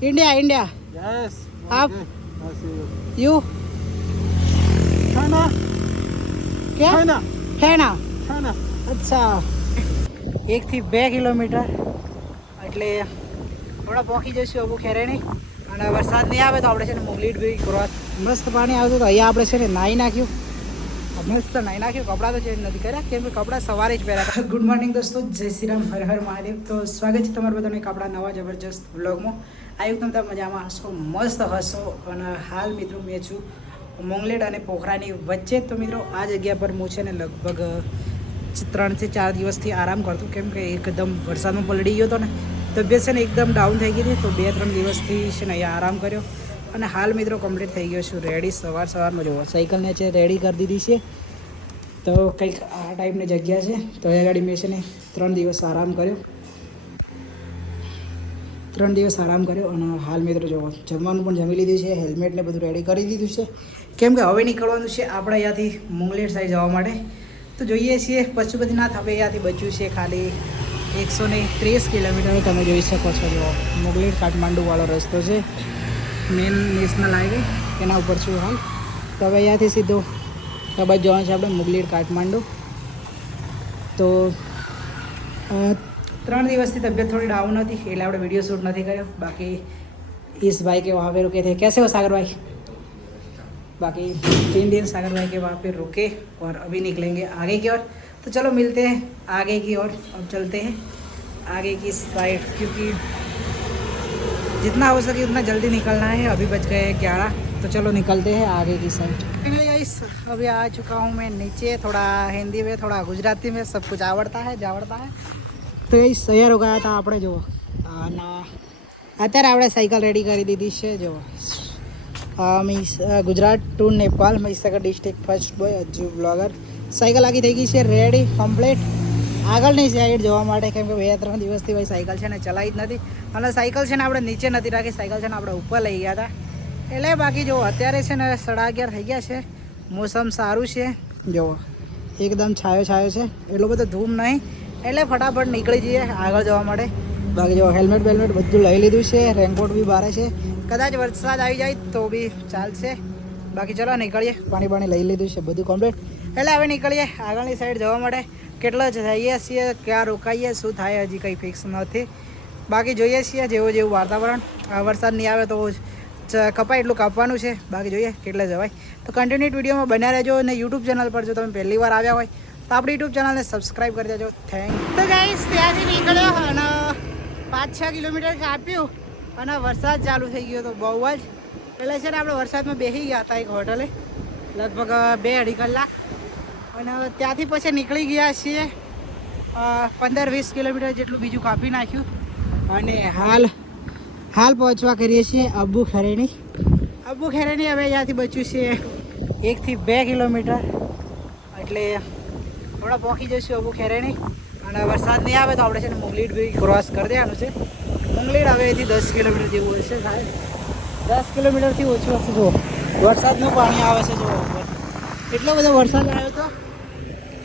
India India Yes. आप? Okay. I see you. You China. क्या China. है ना China. અચ્છા 1 થી 2 કિલોમીટર એટલે થોડા પહોંચી જઈશું અબુ ખેરેણી અને વરસાદ નહીં આવે તો આપણે છે ને મુગલીટ બી ક્રોસ મસ્ત પાણી આવતું તો અહીંયા આપણે છે ને નાહી નાખ્યું મસ્ત નાહી નાખ્યું કપડાં તો ચેન્જ નથી કર્યા કેમ કે કપડાં સવારે જ પહેર્યા હતા. ગુડ મોર્નિંગ દોસ્તો, જય શ્રી રામ, હર હર મહાદેવ. તો સ્વાગત છે તમારું બધાનું એક આપણા નવા જબરજસ્ત વ્લોગમાં. આવ્યું તમે બધા મજામાં હશો, મસ્ત હશો. અને હાલ મિત્રો મેં છું મોંગલેટ અને પોખરાની વચ્ચે. તો મિત્રો આ જગ્યા પર હું છે ને લગભગ 3 થી 4 દિવસથી આરામ કરતું કેમ કે એકદમ વરસાદમાં પલળી ગયો હતો ને, તબિયત છે ને એકદમ ડાઉન થઈ ગઈ હતી. તો 2-3 દિવસથી છે ને અહીંયા આરામ કર્યો અને હાલ મિત્રો કમ્પ્લીટ થઈ ગયો છું રેડી. સવારમાં જોવો સાયકલને છે રેડી કરી દીધી છે. તો કંઈક આ ટાઈપની જગ્યા છે. તો એ ગાડી મેં છે ને 3 દિવસ આરામ કર્યો અને હાલ મિત્રો જોવો જમવાનું પણ જમી લીધું છે, હેલ્મેટને બધું રેડી કરી દીધું છે કેમ કે હવે નીકળવાનું છે આપણે અહીંયાથી મુંગલેટ સાઈડ જવા માટે. તો જોઈએ છીએ પશુપતિનાથ હવે અહીંયાથી બચ્યું છે ખાલી 130 કિલોમીટર. તમે જોઈ શકો છો જો મુંગલેટ કાઠમાંડુવાળો રસ્તો છે, મેન નેશનલ હાઈવે એના ઉપર છું હાલ. તો હવે અહીંયાથી સીધો કબાજ જવાનું છે આપણે મુંગલેટ કાઠમાંડુ. તો 3 દિવસથી તબિયત થોડી ડાઉન હતી એટલે આપણે વિડીયો શૂટ નથી કર્યો. બાકી इस भाई के वहाँ पे रुके थे. कैसे हो सागर भाई? बाकी 3 दिन सागर भाई के वहाँ पे रुके और अभी निकलेंगे आगे की ओर. तो चलो मिलते हैं आगे की ओर. अब चलते हैं आगे की साइड क्योंकि जितना हो सके उतना जल्दी निकलना है. अभी बज गए 11. तो चलो निकलते हैं आगे की साइड. अभी आ चुका हूँ मैं नीचे. थोड़ा हिंदी में थोड़ा गुजराती में सब कुछ आवड़ता है તો એ તૈયાર ગયા હતા આપણે જુઓ. અને અત્યારે આપણે સાયકલ રેડી કરી દીધી છે જુઓ. Gujarat to Nepal Mahisagar district first boy અજુ બ્લોગર. સાયકલ આખી થઈ ગઈ છે રેડી કમ્પ્લીટ આગળની સાઈડ જવા માટે કેમ કે 2-3 દિવસથી ભાઈ સાયકલ છે ને ચલાવી જ નથી. અને સાયકલ છે ને આપણે નીચે નથી રાખી, સાયકલ છે ને આપણે ઉપર લઈ ગયા હતા એટલે બાકી જુઓ અત્યારે છે ને 11:30 થઈ ગયા છે. મોસમ સારું છે જુઓ, એકદમ છાયો છે, એટલો બધો ધૂમ નહીં એટલે ફટાફટ નીકળી જઈએ આગળ જવા માટે. બાકી જો હેલ્મેટ બધું લઈ લીધું છે, રેનકોટ બી બારે છે, કદાચ વરસાદ આવી જાય તો બી ચાલશે. બાકી ચલો નીકળીએ, પાણી લઈ લીધું છે બધું કમ્પ્લીટ એટલે હવે નીકળીએ આગળની સાઈડ જવા માટે. કેટલા જઈએ છીએ, ક્યાં રોકાઈએ, શું થાય હજી કંઈ ફિક્સ નથી. બાકી જોઈએ છીએ જેવું વાતાવરણ. વરસાદ નહીં આવે તો કપાય એટલું કાપવાનું છે. બાકી જોઈએ કેટલે જવાય. તો કન્ટિન્યુ વિડીયોમાં બન્યા રહેજો અને યુટ્યુબ ચેનલ પર જો તમે પહેલી વાર આવ્યા હોય તો આપણી યુટ્યુબ ચેનલને સબસ્ક્રાઈબ કરી દેજો. થેન્ક. તો ગાઈસ ત્યાંથી નીકળ્યો અને 5-6 કિલોમીટર કાપ્યું અને વરસાદ ચાલુ થઈ ગયો તો બહુ જ. એટલે છે ને આપણે વરસાદમાં બેસી ગયા હતા એક હોટલે લગભગ 2-2.5 કલાક અને ત્યાંથી પછી નીકળી ગયા છીએ 15-20 કિલોમીટર જેટલું બીજું કાપી નાખ્યું અને હાલ પહોંચવા કરીએ છીએ અબુ ખેરેણી. હવે અહીંયાથી બચ્યું છે 1 થી 2 કિલોમીટર એટલે થોડા પહોંચી જઈશું અબુ ખેરેણી. અને વરસાદ નહીં આવે તો આપણે છે ને મુંગલીટ બી ક્રોસ કરી દેવાનું છે. મુંગલીટ હવે એથી 10 કિલોમીટર જેવું હશે સાહેબ, 10 કિલોમીટરથી ઓછું હશે. જુઓ વરસાદનું પાણી આવે છે જુઓ. એટલો બધો વરસાદ આવ્યો હતો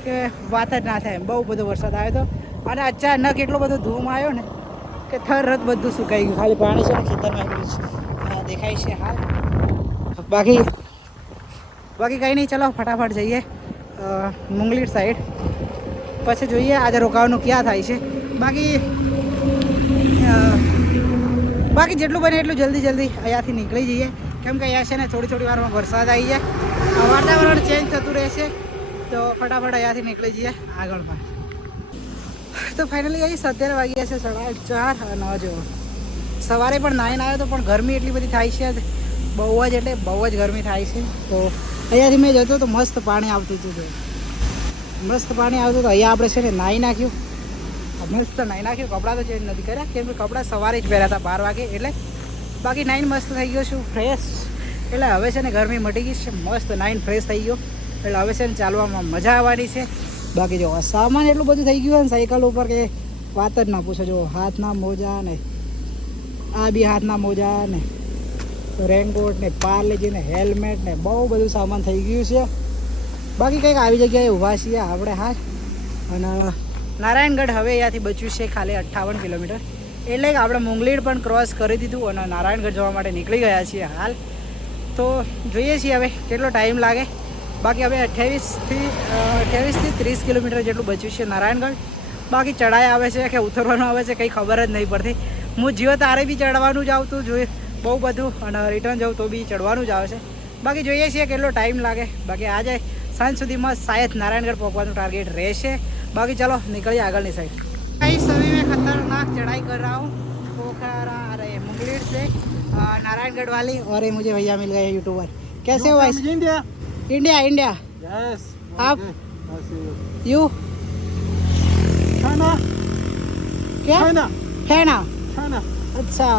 કે વાત જ ના થાય, બહુ બધો વરસાદ આવ્યો હતો અને અચાનક એટલો બધો ધૂમ આવ્યો ને કે થરરત બધું સુકાઈ ગયું. ખાલી પાણી છે ને ખેતરમાં એટલું છે દેખાય છે હાલ. બાકી કંઈ નહીં, ચલો ફટાફટ જઈએ મુંગલીટ સાઈડ, પછી જોઈએ આજે રોકાવાનું ક્યાં થાય છે. બાકી જેટલું બને એટલું જલ્દી અહીંયાથી નીકળી જઈએ કેમ કે અહીંયા છે ને થોડી વારમાં વરસાદ આવી જાય, વાતાવરણ ચેન્જ થતું રહેશે. તો ફટાફટ અહીંયાથી નીકળી જઈએ આગળમાં. તો ફાઇનલી અહીં 17 વાગ્યા છે, 4:30 અને જો સવારે પણ નાહીને આવ્યો તો પણ ગરમી એટલી બધી થાય છે બહુ જ ગરમી થાય છે. તો અહીંયાથી મેં જતો તો મસ્ત પાણી આવતું હતું અહીંયા આપણે છે ને નાહી નાખ્યું, કપડાં તો ચેન્જ નથી કર્યા કેમ કે કપડાં સવારે જ પહેર્યા હતા 12 વાગે એટલે. બાકી નાહીને મસ્ત થઈ ગયો છું ફ્રેશ એટલે હવે છે ને ગરમી મટી ગઈ છે, મસ્ત નાહીને ફ્રેશ થઈ ગયો એટલે હવે છે ને ચાલવામાં મજા આવવાની છે. બાકી જો સામાન એટલું બધું થઈ ગયું ને સાયકલ ઉપર કે વાત જ ના પૂછો. જો હાથના મોજા ને આ બી હાથના મોજા ને રેનકોટ ને પાર્લેજી ને હેલ્મેટ ને બહુ બધું સામાન થઈ ગયું છે. બાકી કંઈક આવી જગ્યાએ ઊભા છીએ આપણે હાલ. અને નારાયણગઢ હવે અહીંયાથી બચ્યું છે ખાલી 58 કિલોમીટર. એટલે કે આપણે મુંગલીડ પણ ક્રોસ કરી દીધું અને નારાયણગઢ જવા માટે નીકળી ગયા છીએ હાલ. તો જોઈએ છીએ હવે કેટલો ટાઈમ લાગે. બાકી હવે 28થી 30 કિલોમીટર જેટલું બચ્યું છે નારાયણગઢ. બાકી ચડાઈ આવે છે કે ઉતરવાનું આવે છે કંઈ ખબર જ નહીં પડતી. હું જીવો તારે બી ચડવાનું જ આવતું જોઈએ બહુ બધું, અને રિટર્ન જાઉં તો બી ચડવાનું જ આવે છે. બાકી જોઈએ છીએ કેટલો ટાઈમ લાગે. બાકી આજે સાંજ સુધીમાં શાયદ નારાयणगढ़ पहुंचવાનું टारगेट રહેશે. बाकी चलो निकलिए આગળની साइड. कई सभी में खतरनाक चढ़ाई कर रहा हूँ पोखरा अरे मुंगलीर से नारायणगढ़ वाली. और ये मुझे भैया मिल गए यूट्यूबर. कैसे हो भाई? India India India. यस. आप यू खाना क्या खाना खाना खाना अच्छा.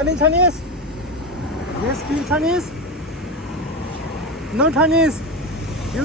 Any Chinese? Yes, speak Chinese. No Chinese. You.